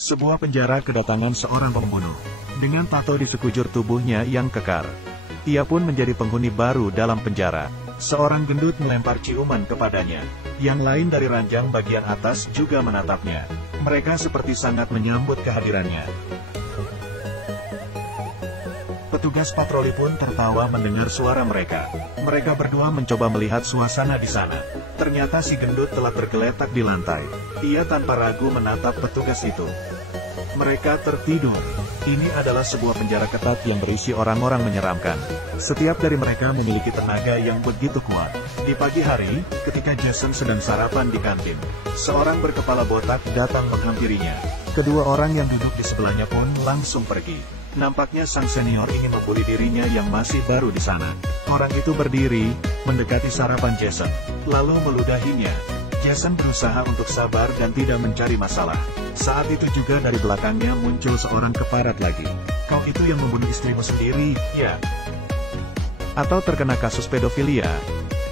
Sebuah penjara kedatangan seorang pembunuh. Dengan tato di sekujur tubuhnya yang kekar. Ia pun menjadi penghuni baru dalam penjara. Seorang gendut melempar ciuman kepadanya. Yang lain dari ranjang bagian atas juga menatapnya. Mereka seperti sangat menyambut kehadirannya. Petugas patroli pun tertawa mendengar suara mereka. Mereka berdua mencoba melihat suasana di sana. Ternyata si gendut telah tergeletak di lantai. Ia tanpa ragu menatap petugas itu. Mereka tertidur. Ini adalah sebuah penjara ketat yang berisi orang-orang menyeramkan. Setiap dari mereka memiliki tenaga yang begitu kuat. Di pagi hari, ketika Jason sedang sarapan di kantin, seorang berkepala botak datang menghampirinya. Kedua orang yang duduk di sebelahnya pun langsung pergi. Nampaknya sang senior ingin membuli dirinya yang masih baru di sana. Orang itu berdiri, mendekati sarapan Jason, lalu meludahinya. Jason berusaha untuk sabar dan tidak mencari masalah. Saat itu juga dari belakangnya muncul seorang keparat lagi. Kau itu yang membunuh istrimu sendiri, ya? Atau terkena kasus pedofilia?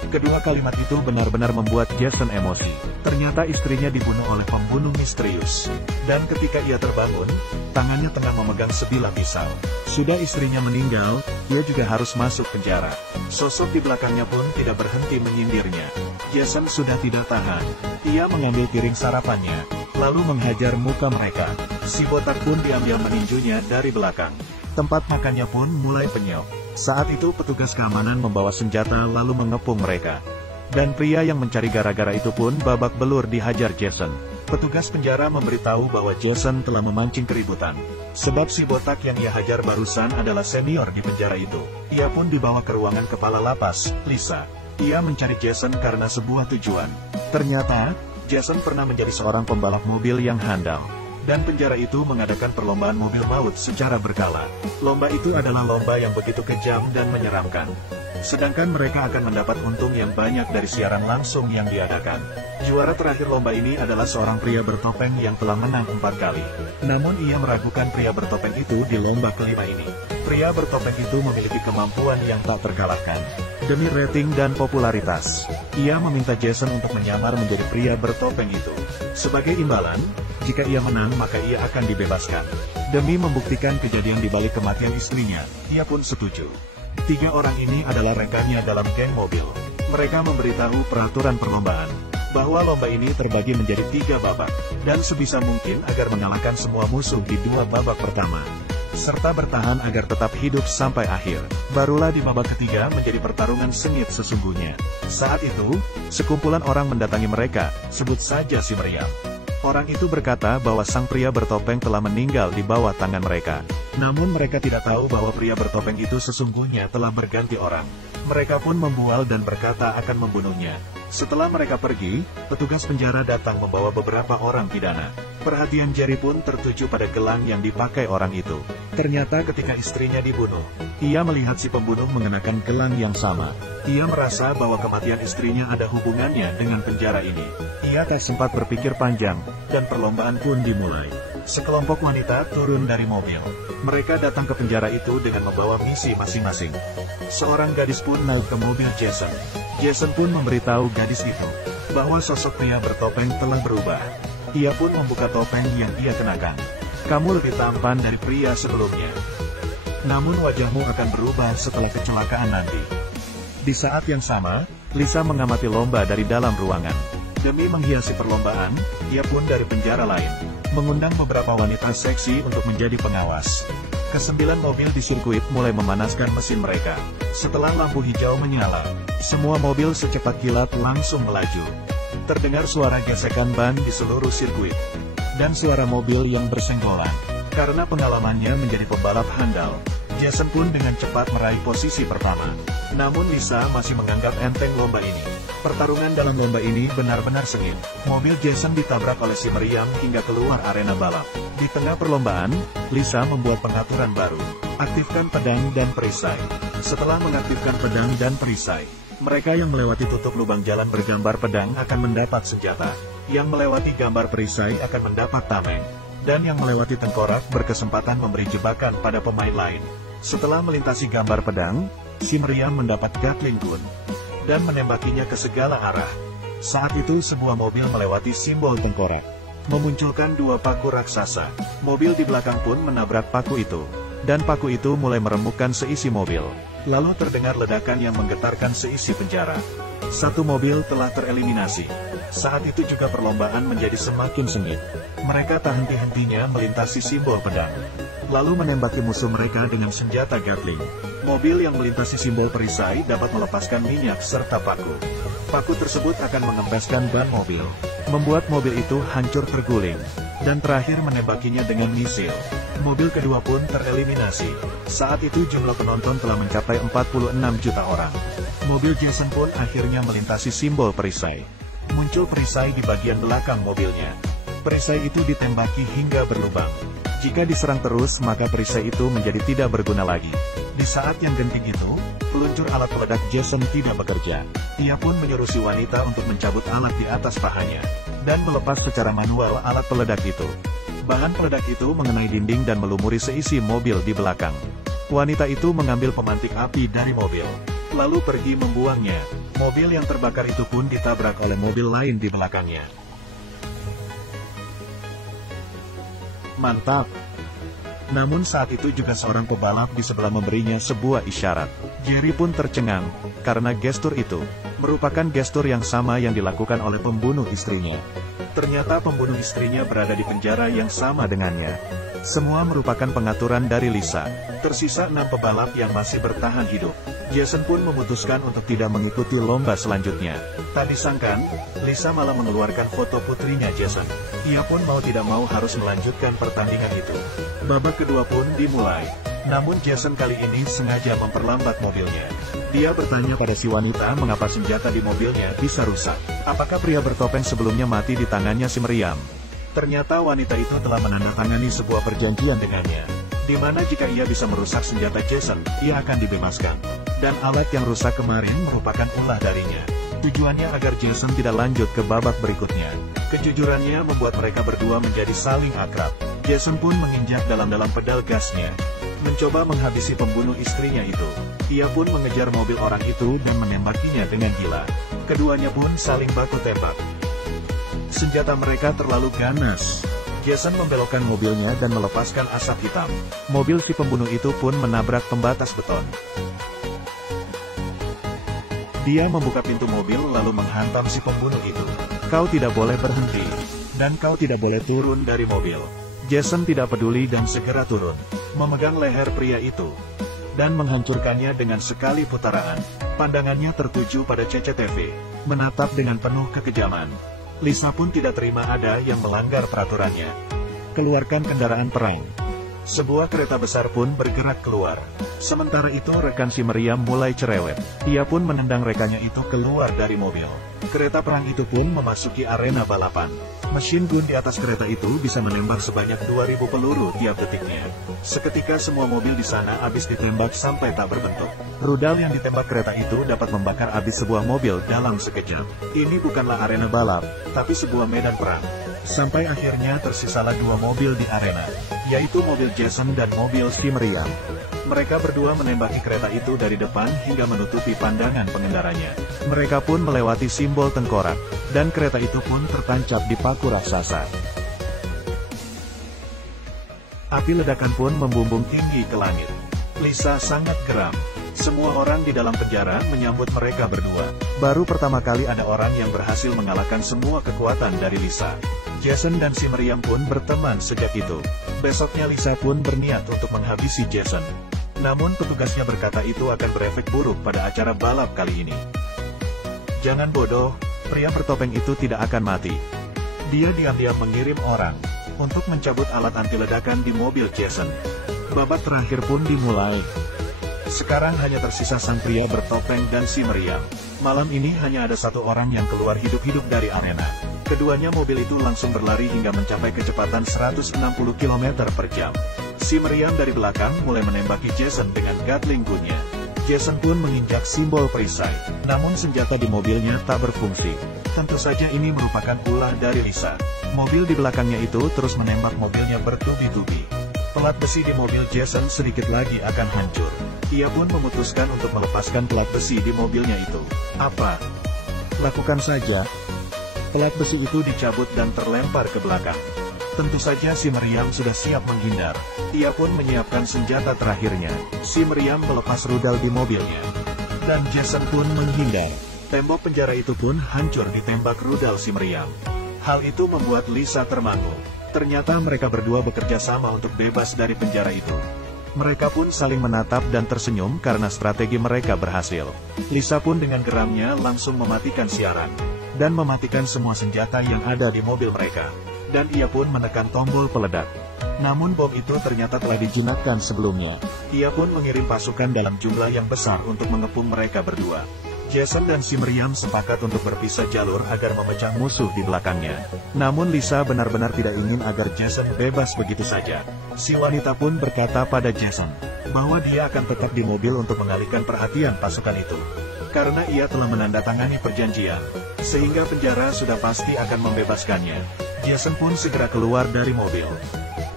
Kedua kalimat itu benar-benar membuat Jason emosi. Ternyata istrinya dibunuh oleh pembunuh misterius. Dan ketika ia terbangun, tangannya tengah memegang sebilah pisau. Sudah istrinya meninggal, dia juga harus masuk penjara. Sosok di belakangnya pun tidak berhenti menyindirnya. Jason sudah tidak tahan. Ia mengambil piring sarapannya, lalu menghajar muka mereka. Si botak pun diambil meninjunya dari belakang. Tempat makannya pun mulai penyok. Saat itu petugas keamanan membawa senjata lalu mengepung mereka. Dan pria yang mencari gara-gara itu pun babak belur dihajar Jason. Petugas penjara memberitahu bahwa Jason telah memancing keributan. Sebab si botak yang ia hajar barusan adalah senior di penjara itu. Ia pun dibawa ke ruangan kepala lapas, Lisa. Ia mencari Jason karena sebuah tujuan. Ternyata, Jason pernah menjadi seorang pembalap mobil yang handal. Dan penjara itu mengadakan perlombaan mobil maut secara berkala. Lomba itu adalah lomba yang begitu kejam dan menyeramkan. Sedangkan mereka akan mendapat untung yang banyak dari siaran langsung yang diadakan. Juara terakhir lomba ini adalah seorang pria bertopeng yang telah menang 4 kali. Namun ia meragukan pria bertopeng itu di lomba kelima ini. Pria bertopeng itu memiliki kemampuan yang tak terkalahkan. Demi rating dan popularitas, ia meminta Jason untuk menyamar menjadi pria bertopeng itu. Sebagai imbalan, jika ia menang maka ia akan dibebaskan. Demi membuktikan kejadian di balik kematian istrinya, ia pun setuju. 3 orang ini adalah rekannya dalam geng mobil. Mereka memberitahu peraturan perlombaan, bahwa lomba ini terbagi menjadi 3 babak, dan sebisa mungkin agar mengalahkan semua musuh di 2 babak pertama. Serta bertahan agar tetap hidup sampai akhir. Barulah di babak ketiga menjadi pertarungan sengit sesungguhnya. Saat itu, sekumpulan orang mendatangi mereka, sebut saja si meriam. Orang itu berkata bahwa sang pria bertopeng telah meninggal di bawah tangan mereka. Namun mereka tidak tahu bahwa pria bertopeng itu sesungguhnya telah berganti orang. Mereka pun membual dan berkata akan membunuhnya. Setelah mereka pergi, petugas penjara datang membawa beberapa orang pidana. Perhatian Jerry pun tertuju pada gelang yang dipakai orang itu. Ternyata ketika istrinya dibunuh, ia melihat si pembunuh mengenakan gelang yang sama. Ia merasa bahwa kematian istrinya ada hubungannya dengan penjara ini. Ia tak sempat berpikir panjang, dan perlombaan pun dimulai. Sekelompok wanita turun dari mobil. Mereka datang ke penjara itu dengan membawa misi masing-masing. Seorang gadis pun naik ke mobil Jason. Jason pun memberitahu gadis itu, bahwa sosok pria bertopeng telah berubah. Ia pun membuka topeng yang ia kenakan. Kamu lebih tampan dari pria sebelumnya. Namun wajahmu akan berubah setelah kecelakaan nanti. Di saat yang sama, Lisa mengamati lomba dari dalam ruangan. Demi menghiasi perlombaan, ia pun dari penjara lain, mengundang beberapa wanita seksi untuk menjadi pengawas. Kesembilan mobil di sirkuit mulai memanaskan mesin mereka. Setelah lampu hijau menyala, semua mobil secepat kilat langsung melaju. Terdengar suara gesekan ban di seluruh sirkuit, dan suara mobil yang bersenggolan. Karena pengalamannya menjadi pembalap handal, Jason pun dengan cepat meraih posisi pertama. Namun Lisa masih menganggap enteng lomba ini. Pertarungan dalam lomba ini benar-benar sengit. Mobil Jason ditabrak oleh si meriam hingga keluar arena balap. Di tengah perlombaan, Lisa membuat pengaturan baru. Aktifkan pedang dan perisai. Setelah mengaktifkan pedang dan perisai, mereka yang melewati tutup lubang jalan bergambar pedang akan mendapat senjata. Yang melewati gambar perisai akan mendapat tameng. Dan yang melewati tengkorak berkesempatan memberi jebakan pada pemain lain. Setelah melintasi gambar pedang, si meriam mendapat Gatling gun dan menembakinya ke segala arah. Saat itu sebuah mobil melewati simbol tengkorak. memunculkan dua paku raksasa. Mobil di belakang pun menabrak paku itu. Dan paku itu mulai meremukkan seisi mobil. Lalu terdengar ledakan yang menggetarkan seisi penjara. Satu mobil telah tereliminasi. Saat itu juga perlombaan menjadi semakin sengit. Mereka tak henti-hentinya melintasi simbol pedang, lalu menembaki musuh mereka dengan senjata Gatling. Mobil yang melintasi simbol perisai dapat melepaskan minyak serta paku. Paku tersebut akan mengempeskan ban mobil, membuat mobil itu hancur terguling, dan terakhir menembakinya dengan misil. Mobil kedua pun tereliminasi. Saat itu jumlah penonton telah mencapai 46 juta orang. Mobil Jason pun akhirnya melintasi simbol perisai. Muncul perisai di bagian belakang mobilnya. Perisai itu ditembaki hingga berlubang. Jika diserang terus, maka perisai itu menjadi tidak berguna lagi. Di saat yang genting itu, peluncur alat peledak Jason tidak bekerja. Ia pun menyuruh si wanita untuk mencabut alat di atas pahanya, dan melepas secara manual alat peledak itu. Bahan peledak itu mengenai dinding dan melumuri seisi mobil di belakang. Wanita itu mengambil pemantik api dari mobil, lalu pergi membuangnya. Mobil yang terbakar itu pun ditabrak oleh mobil lain di belakangnya. Mantap! Namun saat itu juga seorang pebalap di sebelah memberinya sebuah isyarat. Jerry pun tercengang, karena gestur itu merupakan gestur yang sama yang dilakukan oleh pembunuh istrinya. Ternyata pembunuh istrinya berada di penjara yang sama dengannya. Semua merupakan pengaturan dari Lisa. Tersisa 6 pebalap yang masih bertahan hidup. Jason pun memutuskan untuk tidak mengikuti lomba selanjutnya. Tak disangkan, Lisa malah mengeluarkan foto putrinya Jason. Ia pun mau tidak mau harus melanjutkan pertandingan itu. Babak kedua pun dimulai. Namun Jason kali ini sengaja memperlambat mobilnya. Dia bertanya pada si wanita mengapa senjata di mobilnya bisa rusak. Apakah pria bertopeng sebelumnya mati di tangannya si meriam? Ternyata wanita itu telah menandatangani sebuah perjanjian dengannya, di mana jika ia bisa merusak senjata Jason, ia akan dibebaskan. Dan alat yang rusak kemarin merupakan ulah darinya. Tujuannya agar Jason tidak lanjut ke babak berikutnya. Kejujurannya membuat mereka berdua menjadi saling akrab. Jason pun menginjak dalam-dalam pedal gasnya, mencoba menghabisi pembunuh istrinya itu. Ia pun mengejar mobil orang itu dan menembakinya dengan gila. Keduanya pun saling baku tembak. Senjata mereka terlalu ganas. Jason membelokkan mobilnya dan melepaskan asap hitam. Mobil si pembunuh itu pun menabrak pembatas beton. Dia membuka pintu mobil lalu menghantam si pembunuh itu. Kau tidak boleh berhenti. Dan kau tidak boleh turun dari mobil. Jason tidak peduli dan segera turun, memegang leher pria itu, dan menghancurkannya dengan sekali putaran. Pandangannya tertuju pada CCTV, menatap dengan penuh kekejaman. Lisa pun tidak terima ada yang melanggar peraturannya. Keluarkan kendaraan perang. Sebuah kereta besar pun bergerak keluar. Sementara itu rekan si meriam mulai cerewet. Ia pun menendang rekannya itu keluar dari mobil. Kereta perang itu pun memasuki arena balapan. Mesin gun di atas kereta itu bisa menembak sebanyak 2000 peluru tiap detiknya. Seketika semua mobil di sana habis ditembak sampai tak berbentuk. Rudal yang ditembak kereta itu dapat membakar habis sebuah mobil dalam sekejap. Ini bukanlah arena balap, tapi sebuah medan perang. Sampai akhirnya tersisalah 2 mobil di arena, yaitu mobil Jason dan mobil si meriam. Mereka berdua menembaki kereta itu dari depan hingga menutupi pandangan pengendaranya. Mereka pun melewati simbol tengkorak, dan kereta itu pun tertancap di paku raksasa. Api ledakan pun membumbung tinggi ke langit. Lisa sangat geram. Semua orang di dalam penjara menyambut mereka berdua. Baru pertama kali ada orang yang berhasil mengalahkan semua kekuatan dari Lisa. Jason dan si meriam pun berteman sejak itu. Besoknya Lisa pun berniat untuk menghabisi Jason. Namun petugasnya berkata itu akan berefek buruk pada acara balap kali ini. Jangan bodoh, pria bertopeng itu tidak akan mati. Dia diam-diam mengirim orang untuk mencabut alat anti ledakan di mobil Jason. Babak terakhir pun dimulai. Sekarang hanya tersisa sang pria bertopeng dan si meriam. Malam ini hanya ada satu orang yang keluar hidup-hidup dari arena. Keduanya mobil itu langsung berlari hingga mencapai kecepatan 160 km per jam. Si meriam dari belakang mulai menembaki Jason dengan Gatling gunnya. Jason pun menginjak simbol perisai, namun senjata di mobilnya tak berfungsi. Tentu saja ini merupakan ulah dari Lisa. Mobil di belakangnya itu terus menembak mobilnya bertubi-tubi. Pelat besi di mobil Jason sedikit lagi akan hancur. Ia pun memutuskan untuk melepaskan pelat besi di mobilnya itu. Apa? Lakukan saja. Pelat besi itu dicabut dan terlempar ke belakang. Tentu saja si Meriam sudah siap menghindar. Ia pun menyiapkan senjata terakhirnya. Si Meriam melepas rudal di mobilnya. Dan Jason pun menghindar. Tembok penjara itu pun hancur ditembak rudal si Meriam. Hal itu membuat Lisa termangu. Ternyata mereka berdua bekerja sama untuk bebas dari penjara itu. Mereka pun saling menatap dan tersenyum karena strategi mereka berhasil. Lisa pun dengan geramnya langsung mematikan siaran. Dan mematikan semua senjata yang ada di mobil mereka. Dan ia pun menekan tombol peledak. Namun bom itu ternyata telah dijinakkan sebelumnya. Ia pun mengirim pasukan dalam jumlah yang besar untuk mengepung mereka berdua. Jason dan si Meriam sepakat untuk berpisah jalur agar memecah musuh di belakangnya. Namun Lisa benar-benar tidak ingin agar Jason bebas begitu saja. Si wanita pun berkata pada Jason bahwa dia akan tetap di mobil untuk mengalihkan perhatian pasukan itu. Karena ia telah menandatangani perjanjian, sehingga penjara sudah pasti akan membebaskannya. Jason pun segera keluar dari mobil.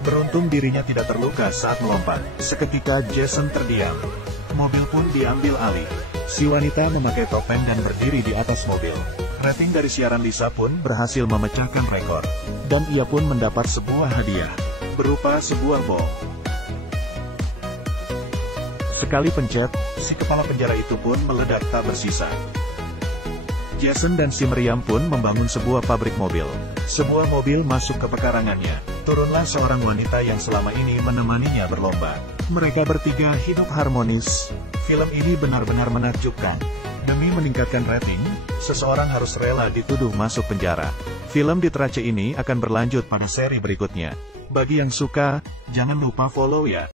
Beruntung dirinya tidak terluka saat melompat. Seketika Jason terdiam. Mobil pun diambil alih. Si wanita memakai topeng dan berdiri di atas mobil. Rating dari siaran Lisa pun berhasil memecahkan rekor. Dan ia pun mendapat sebuah hadiah, berupa sebuah bom. Sekali pencet, si kepala penjara itu pun meledak tak bersisa. Jason dan si Meriam pun membangun sebuah pabrik mobil. Sebuah mobil masuk ke pekarangannya. Turunlah seorang wanita yang selama ini menemaninya berlomba. Mereka bertiga hidup harmonis. Film ini benar-benar menakjubkan. Demi meningkatkan rating, seseorang harus rela dituduh masuk penjara. Film di Trace ini akan berlanjut pada seri berikutnya. Bagi yang suka, jangan lupa follow ya.